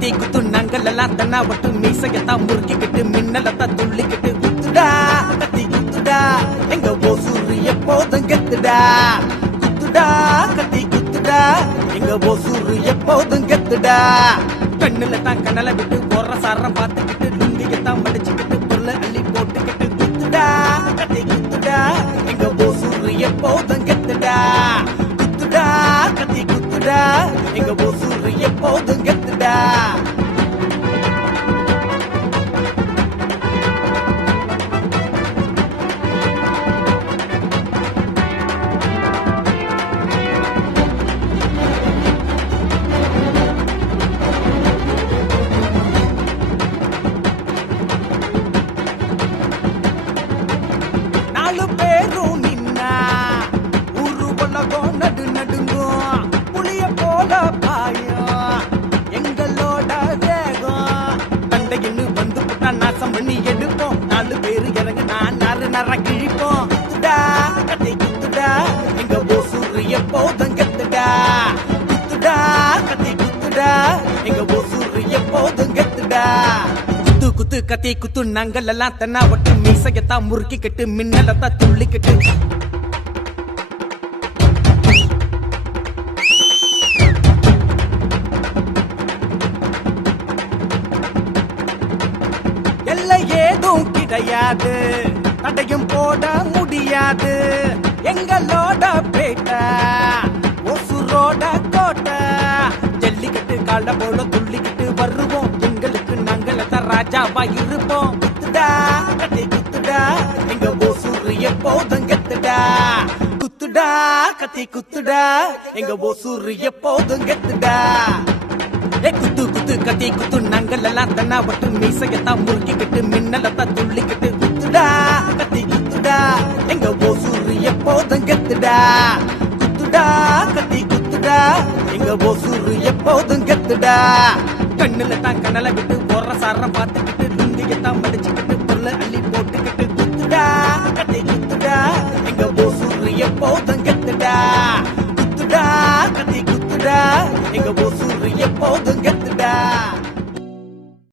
கத்தி குத்து நாங்கள் எல்லாம் தன்னா வட்டு மீசையத்தான் முறுக்கிக்கிட்டு மின்னலத்தான் துள்ளிக்கிட்டு குத்துடா கத்தி குத்துடா எங்க ஓசூர் எப்போதும் கெத்துடா குத்துடா கத்தி குத்துடா எங்க ஓசூர் எப்போதும் கெத்துடா கண்ணுல தான் கண்ணல விட்டு போற சாரம் பார்த்துக்கிட்டு லுங்கியத்தான் மடிச்சுக்கிட்டு பொருளை அள்ளி போட்டுக்கிட்டு குத்துடா கத்தி குத்துடா எங்க ஓசூர் எப்போதும் கெத்துடா குத்துடா கத்தி குத்துடா எங்க ஓசூர் எப்போதும் கெத்துடா நாலு பேரும் நின்னா ஊரு உலகம் நடு நடுங்கும் புளிய போல பாயும் எங்களோட வேகம் தண்டையின்னு வந்து புட்டா நாசம் பண்ணி எடுப்போம் நாலு பேரு இறங்க நான் நர கிழிப்போம் குத்துடா கத்தி குத்துடா எங்க ஓசூர் எப்போதும் கெத்துடா குத்துடா கத்தி குத்துடா எங்க ஓசூர் எப்போதும் கெத்துடா குத்து குத்து கத்தி குத்து நாங்கள் எல்லாம் தன்னா வட்டு மீசையத்தான் முறுக்கிக்கிட்டு மின்னலத்தான் துள்ளிக்கிட்டு எல்லை ஏதும் கிடையாது தடையும் போட முடியாது எங்களோட பேட்டை ஒசூரோட கோட்டை ஜல்லிக்கட்டு கால போல துள்ளிக்கிட்டு வருவோம் எங்களுக்கு நாங்கள் தான் ராஜாவா இருப்போம் குத்துடா கட்டி குத்துடா எங்க ஓசூர் எப்போதும் கெத்துடா குத்துடா கத்தி குத்துடா எங்க ஓசூர் எப்போதும் கெத்துடா குத்து குத்து கத்தி குத்து நாங்கள் எல்லாம் தன்னா வட்டு மீசையத்தான் முறுக்கிக்கிட்டு மின்னலத்தான் துள்ளிக்கிட்டு குத்துடா கத்தி குத்துடா எங்க ஓசூர் எப்போதும் கெத்துடா குத்துடா கத்தி குத்துடா எங்க ஓசூர் எப்போதும் கெத்துடா கண்ணுல தான் கண்ணல விட்டு போற சாரம் பார்த்துக்கிட்டு லுங்கியத்தான் மடிச்சுக்கிட்டு பொருளை அள்ளி போட்டுக்கிட்டு குத்துடா கத்தி குத்துடா எங்க ஓசூர் எப்போதும் கெத்துடா குத்துடா கத்தி குத்துடா எங்க ஓசூர் எப்போதும்